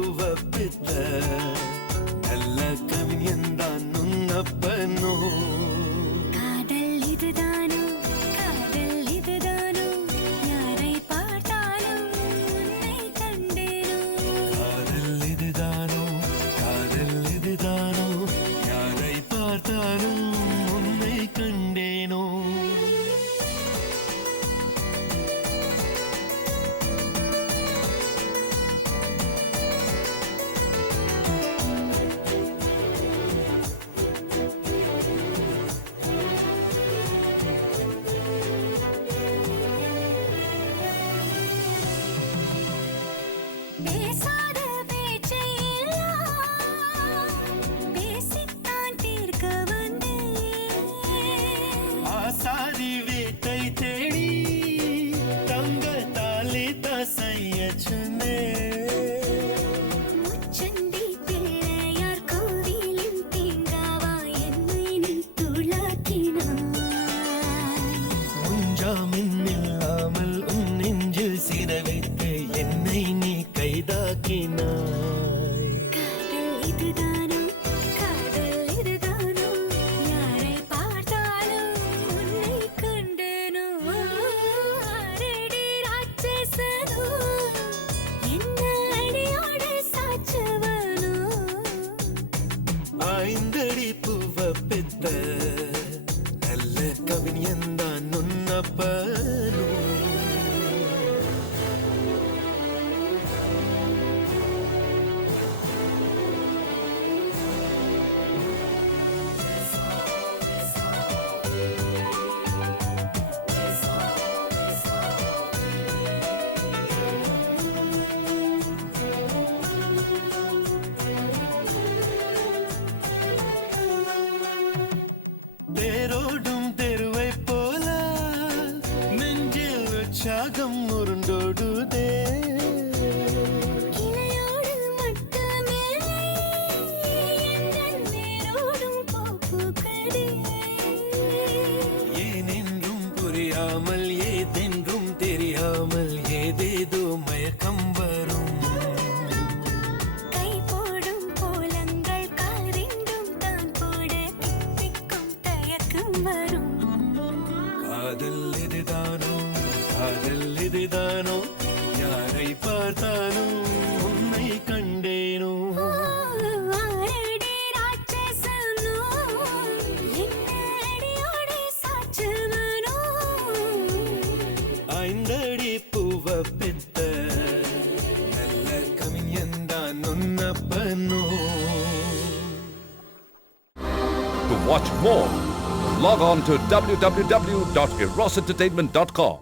பூவ பித்த நல்ல கவியந்தான் உன்னப்பனோ. காதல் இதுதானோ காதல் இதுதானோ யாரை பார்த்தாலும் உன்னை கண்டேனோ. காதல் இதுதானோ காதல் இதுதானோ யாரை பார்த்தாலும் உன்னை கண்டேனோ. பேசாத பேச்சை எல்லாம் பேசித்தான் தீர்க்க வந்தேன். ஆசாரி வீட்டை தேடி தங்க தாலி தசைய சொன்னே. முச்சந்தி பிள்ளையார் கோவிலின் தீங்காவா என்னை நீ துளாக்கினாய். முன்ஜாமின் இல்லாமல் உன் நெஞ்சில் சிறவைத்து என்னை நீ கைதாக்கினாய். காதல் இதுதானோ காதல் இதுதானோ யாரை பார்த்தாலும் உன்னை கண்டேனோ. அரடி ராட்சசனோ என்ன அடியோடு சாச்சவனோ. ஐந்தடி பூவ பெத்த நல்ல கவிஞன்தான் உன்னப்பனோ. தேரோடும் தெருவை போல நெஞ்சில் உற்சாகம் உருண்டோடுதே. கிளையோடு மட்டுமே எந்தன் வேரோடும் பூக்குதே. ஏனென்றும் புரியாமல் ஏதென்றும் தெரியாமல் ஏதேதோ மயக்கம் வரும். கை போடும் கோலங்கள் கால் ரெண்டும் தான் போட தித்திக்கும் தயக்கம் வரும். காதல் இதுதானோ காதல் இதுதானோ யாரை பார்த்தாலும் உன்னை கண்டேனோ. அரடி ராட்சசனோ என்ன அடியோடு சாச்சவனோ. ஐந்தடி பூவ பெத்த நல்ல கவிஞன்தான் உன்னப்பனோ. To watch more, log on to www.erosentertainment.com.